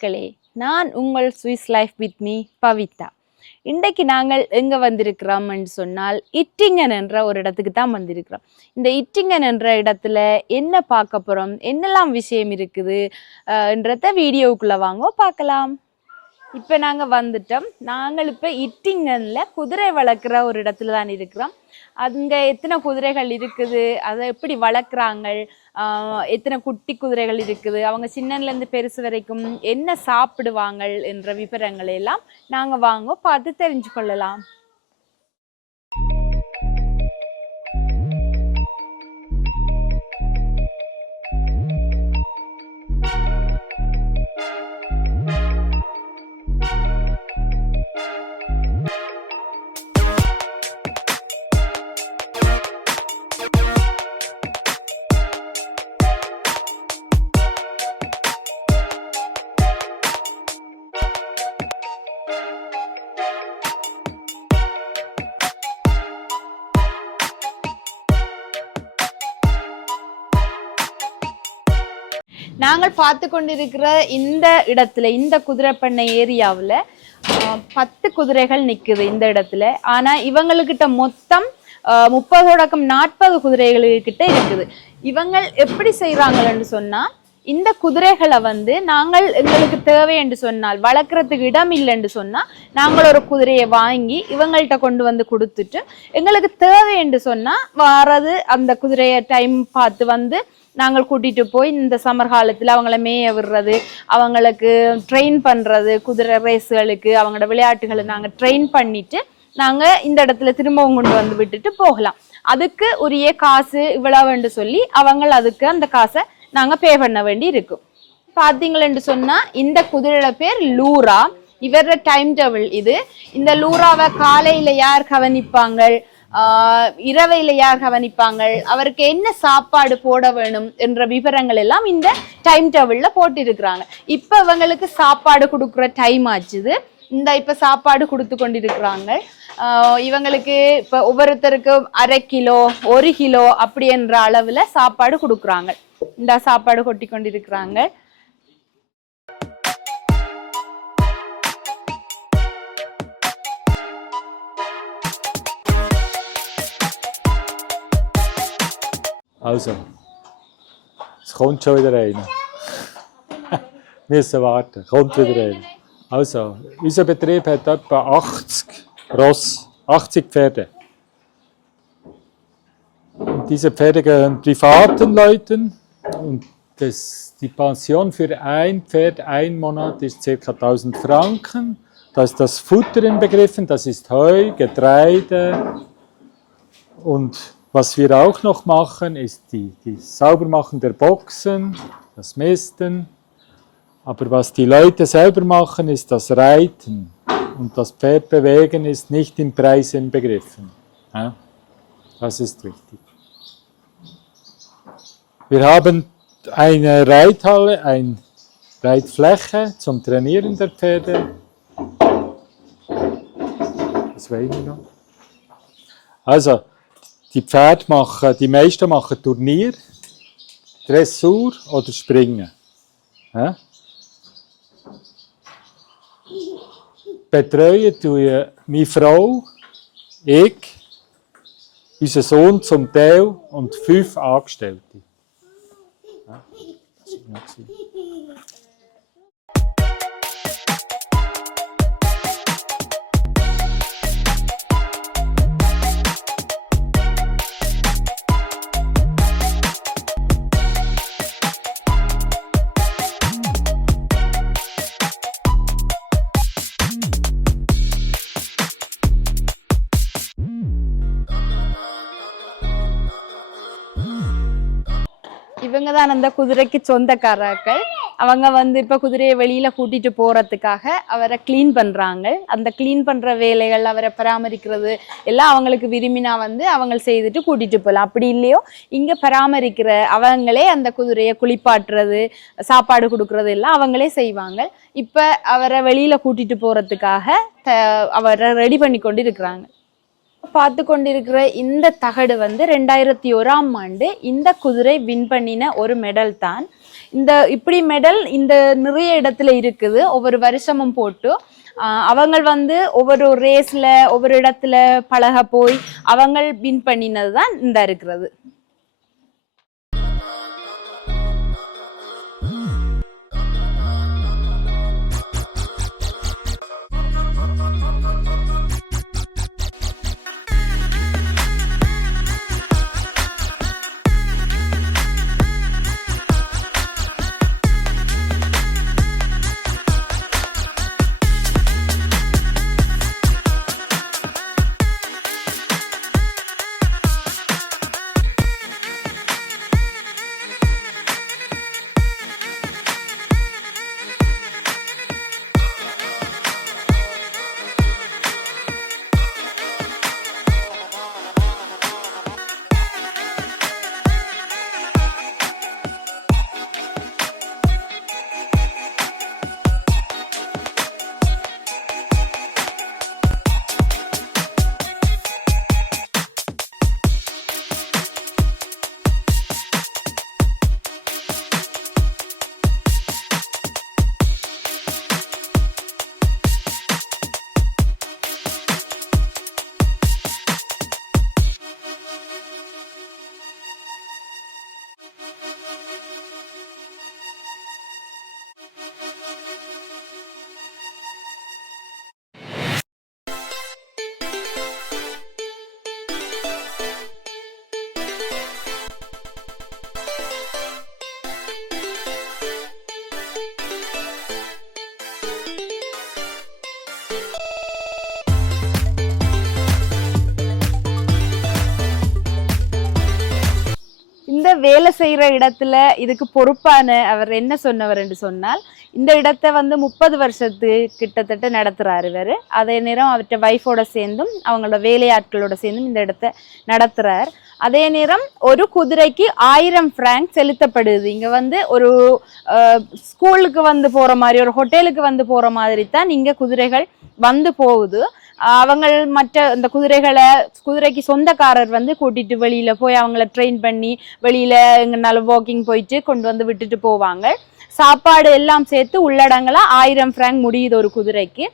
மக்களே, நான் உங்கள் Swiss life with me Pavitha. இன்றைக்கு நாங்கள் எங்கே வந்திருக்கிறோம்னு சொன்னால் இட்டிங்கன் என்ற ஒரு இடத்துக்கு தான் வந்திருக்கிறோம். இந்த இட்டிங்கன் என்ற இடத்துல என்ன பார்க்க போகிறோம், என்னெல்லாம் விஷயம் இருக்குது என்றத வீடியோவுக்குள்ளே வாங்க பார்க்கலாம். இப்போ நாங்கள் வந்துட்டோம். நாங்கள் இப்போ இட்டிங்கனில் குதிரை வளர்க்குற ஒரு இடத்துல தான் இருக்கிறோம். அங்கே எத்தனை குதிரைகள் இருக்குது, அதை எப்படி வளர்க்குறாங்க, எத்தனை குட்டி குதிரைகள் இருக்குது, அவங்க சின்னலேருந்து பெருசு வரைக்கும் என்ன சாப்பிடுவாங்க என்ற விவரங்களை எல்லாம் நாங்கள் வாங்க பார்த்து தெரிஞ்சு கொள்ளலாம். நாங்கள் பார்த்து கொண்டிருக்கிற இந்த இடத்துல, இந்த குதிரை பண்ணை ஏரியாவில் 10 குதிரைகள் நிற்குது இந்த இடத்துல. ஆனால் இவங்களுக்கிட்ட மொத்தம் 30-40 குதிரைகள்கிட்ட இருக்குது. இவங்க எப்படி செய்கிறாங்கன்னு சொன்னால், இந்த குதிரைகளை நாங்கள் எங்களுக்கு தேவை என்று சொன்னால், வளர்க்குறதுக்கு இடம் இல்லைன்னு சொன்னால், நாங்கள் ஒரு குதிரையை வாங்கி இவங்கள்ட்ட கொண்டு கொடுத்துட்டு, எங்களுக்கு தேவை என்று சொன்னால் வர்றது அந்த குதிரையை டைம் பார்த்து நாங்கள் கூட்டிகிட்டு போய் இந்த சம்மர் காலத்தில் அவங்கள மேய விடுறது, அவங்களுக்கு ட்ரெயின் பண்ணுறது, குதிரை ரேஸுகளுக்கு அவங்களோட விளையாட்டுகளை நாங்கள் ட்ரெயின் பண்ணிவிட்டு நாங்கள் இந்த இடத்துல திரும்பவும் கொண்டு விட்டுட்டு போகலாம். அதுக்கு உரிய காசு இவ்வளவுன்னு சொல்லி அதுக்கு அந்த காசை நாங்கள் பே பண்ண வேண்டி இருக்கும். பார்த்தீங்களேன்னு சொன்னால் இந்த குதிரையோட பேர் லூரா. இவரோட டைம் டேபிள் இது. இந்த லூராவை காலையில் யார் கவனிப்பாங்க, இரவையில் யார் கவனிப்பாங்க, அவருக்கு என்ன சாப்பாடு போட வேணும் என்ற விவரங்கள் எல்லாம் இந்த டைம் டேபிளில் போட்டிருக்கிறாங்க. இப்போ இவங்களுக்கு சாப்பாடு கொடுக்குற டைம் ஆச்சுது. இப்போ சாப்பாடு கொடுத்து கொண்டிருக்கிறாங்க. இவங்களுக்கு இப்போ ஒவ்வொருத்தருக்கும் 1/2 கிலோ 1 கிலோ அப்படி என்ற அளவில் சாப்பாடு கொடுக்குறாங்க. இந்த சாப்பாடு கொட்டி கொண்டிருக்கிறாங்க. Also, es kommt schon wieder einer. Müssen warten, kommt wieder einer. Also, unser Betrieb hat etwa 80 Ross, 80 Pferde. Und diese Pferde gehören privaten Leuten und die Pension für ein Pferd, 1 Monat, ist ca. 1000 Franken. Da ist das Futter inbegriffen, das ist Heu, Getreide und was wir auch noch machen, ist die Saubermachen der Boxen, das Mästen. Aber was die Leute selber machen, ist das Reiten. Und das Pferd bewegen ist nicht im Preis inbegriffen. Ja? Das ist wichtig. Wir haben eine Reithalle, eine Reitfläche zum Trainieren der Pferde. Was wollen wir noch? Also, die meisten machen Turnier, Dressur oder Springen. Ja? Betreuen tue meine Frau, ich, unser Sohn zum Teil und 5 Angestellte. Ja? இவங்க தான் அந்த குதிரைக்கு சொந்தக்காரர்கள். அவங்க இப்போ குதிரையை வெளியில கூட்டிட்டு போறதுக்காக அவரை கிளீன் பண்றாங்க. அந்த கிளீன் பண்ற வேலைகள், அவரை பராமரிக்கிறது எல்லாம் அவங்களுக்கு விரும்பினா அவங்க செய்துட்டு கூட்டிட்டு போகலாம். அப்படி இல்லையோ இங்க பராமரிக்கிற அவங்களே அந்த குதிரையை குளிப்பாட்டுறது, சாப்பாடு கொடுக்கறது எல்லாம் அவங்களே செய்வாங்க. இப்ப அவரை வெளியில கூட்டிட்டு போறதுக்காக அவரை ரெடி பண்ணி கொண்டு இருக்கிறாங்க. பார்த்து கொண்டிருக்கிற இந்த தகடு வந்து 2001ஆம் ஆண்டு இந்த குதிரை வின் பண்ணின ஒரு மெடல் தான். இந்த இப்படி மெடல் இந்த நிறைய இடத்துல இருக்குது, ஒவ்வொரு வருஷமும் போட்டு அவங்க வந்து ஒவ்வொரு ரேஸ்ல ஒவ்வொரு இடத்துல பழக போய் அவங்க வின் பண்ணினது தான் இந்த இருக்கிறது. இந்த வேலை செய்யற இடத்துல இதுக்கு பொறுப்பான அவர் என்ன சொன்னவர் என்று சொன்னால், இந்த இடத்தை வந்து 30 வருஷத்துக்கு கிட்டத்தட்ட நடத்துறாரு இவர். அதே நேரம் அவர்கிட்ட வைஃபோட சேர்ந்தும் அவங்களோட வேலையாட்களோட சேர்ந்தும் இந்த இடத்தை நடத்துறார். அதே நேரம் ஒரு குதிரைக்கு 1000 பிராங்க் செலுத்தப்படுது. இங்க வந்து ஒரு ஸ்கூலுக்கு வந்து போற மாதிரி, ஒரு ஹோட்டலுக்கு வந்து போற மாதிரி தான் இங்க குதிரைகள் வந்து போகுது. அவங்க மற்ற இந்த குதிரைக்கு சொந்தக்காரர் வந்து கூட்டிட்டு வெளியில போய் அவங்கள ட்ரெயின் பண்ணி வெளியில எங்கனாலும் வாக்கிங் போயிட்டு கொண்டு வந்து விட்டுட்டு போவாங்க. சாப்பாடு எல்லாம் சேர்த்து உள்ளடங்கலா 1000 பிராங்க் முடியுது ஒரு குதிரைக்கு.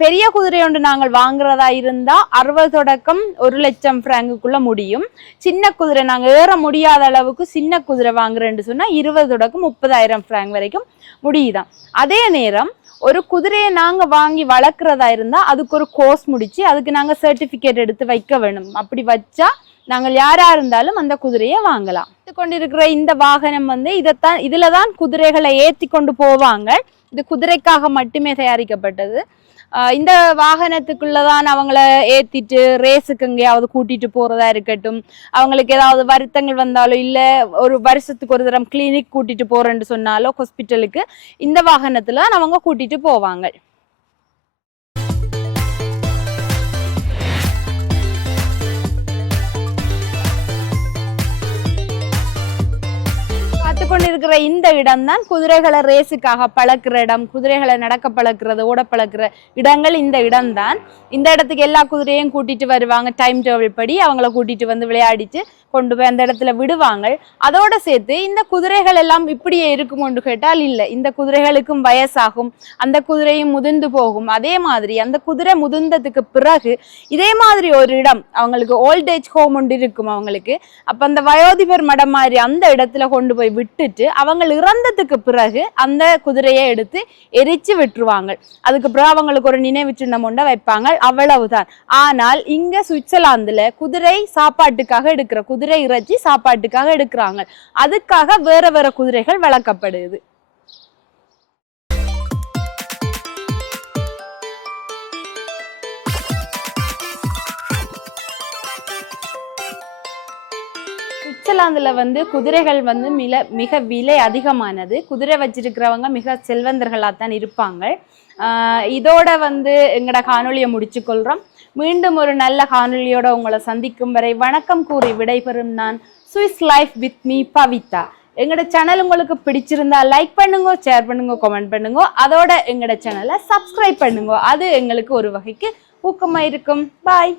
பெரிய குதிரை ஒன்று நாங்கள் வாங்குறதா இருந்தா 60 தொடக்கம் 1 லட்சம் பிராங்குக்குள்ள முடியும். சின்ன குதிரை நாங்கள் ஏற முடியாத அளவுக்கு சின்ன குதிரை வாங்குறேன்னு சொன்னா 20 தொடக்கம் 30,000 பிராங்க் வரைக்கும் முடியுதான். அதே நேரம் ஒரு குதிரையை நாங்க வாங்கி வளர்க்குறதா இருந்தா அதுக்கு ஒரு கோர்ஸ் முடிச்சு அதுக்கு நாங்க சர்டிபிகேட் எடுத்து வைக்க வேணும். அப்படி வச்சா நாங்கள் யாரா இருந்தாலும் அந்த குதிரையை வாங்கலாம். கொண்டிருக்கிற இந்த வாகனம் வந்து இதுலதான் குதிரைகளை ஏத்தி கொண்டு போவாங்க. இது குதிரைக்காக மட்டுமே தயாரிக்கப்பட்டது. இந்த வாகனத்துக்குள்ளதான் அவங்கள ஏத்திட்டு ரேஸுக்கு எங்கேயாவது கூட்டிட்டு போறதா இருக்கட்டும், அவங்களுக்கு ஏதாவது வருத்தங்கள் வந்தாலோ இல்ல ஒரு வருஷத்துக்கு ஒரு தரம் கிளினிக் கூட்டிட்டு போறேன்னு சொன்னாலோ ஹாஸ்பிட்டலுக்கு இந்த வாகனத்துல அவங்க கூட்டிட்டு போவாங்க. கொண்டிருக்கிற இந்த இடம் தான் குதிரைகளை ரேஸுக்காக பழக்கிற இடம், குதிரைகளை நடக்க பழக்கிறது, ஓட பழக்கிற இடங்கள் இந்த இடம் தான். இந்த இடத்துக்கு எல்லா குதிரையும் கூட்டிட்டு வருவாங்க. டைம் டேபிள் படி அவங்கள கூட்டிட்டு வந்து விளையாடிட்டு கொண்டு போய் அந்த இடத்துல விடுவாங்க. அதோட சேர்த்து இந்த குதிரைகள் எல்லாம் இப்படியே இருக்குமோன்னு கேட்டால் இல்லை. இந்த குதிரைகளுக்கும் வயசாகும், அந்த குதிரையும் முதிர்ந்து போகும். அதே மாதிரி அந்த குதிரை முதிர்ந்ததுக்கு பிறகு இதே மாதிரி ஒரு இடம் அவங்களுக்கு ஓல்டேஜ் ஹோம் ஒன்று இருக்கும் அவங்களுக்கு. அப்ப அந்த வயோதிபர் மடம் மாதிரி அந்த இடத்துல கொண்டு போய் விட்டுட்டு அவங்க இறந்ததுக்கு பிறகு அந்த குதிரையை எடுத்து எரிச்சு விட்டுருவாங்க. அதுக்கு பிறகு அவங்களுக்கு ஒரு நினைவு சின்னம் ஒன்றை வைப்பாங்க, அவ்வளவுதான். ஆனால் இங்க சுவிட்சர்லாந்துல குதிரை சாப்பாட்டுக்காக எடுக்கிற குதிரை இறைச்சி சாப்பாட்டுக்காக எடுக்கிறாங்க. அதுக்காக வேற வேற குதிரைகள் வளர்க்கப்படுது. சுவிட்சர்லாந்துல வந்து குதிரைகள் வந்து மிக விலை அதிகமானது. குதிரை வச்சிருக்கிறவங்க மிக செல்வந்தர்களாத்தான் இருப்பாங்க. இதோட வந்து எங்கட காணொலியை முடிச்சு கொள்றோம். மீண்டும் ஒரு நல்ல காணொலியோட உங்களை சந்திக்கும் வரை வணக்கம் கூறி விடைபெறும் நான் Swiss life with me Pavitha. எங்கட சேனல் உங்களுக்கு பிடிச்சிருந்தா லைக் பண்ணுங்க, ஷேர் பண்ணுங்க, கமெண்ட் பண்ணுங்க. அதோட எங்கட சேனலை சப்ஸ்கிரைப் பண்ணுங்க. அது எங்களுக்கு ஒரு வகைக்கு ஊக்கமா இருக்கும். பாய்.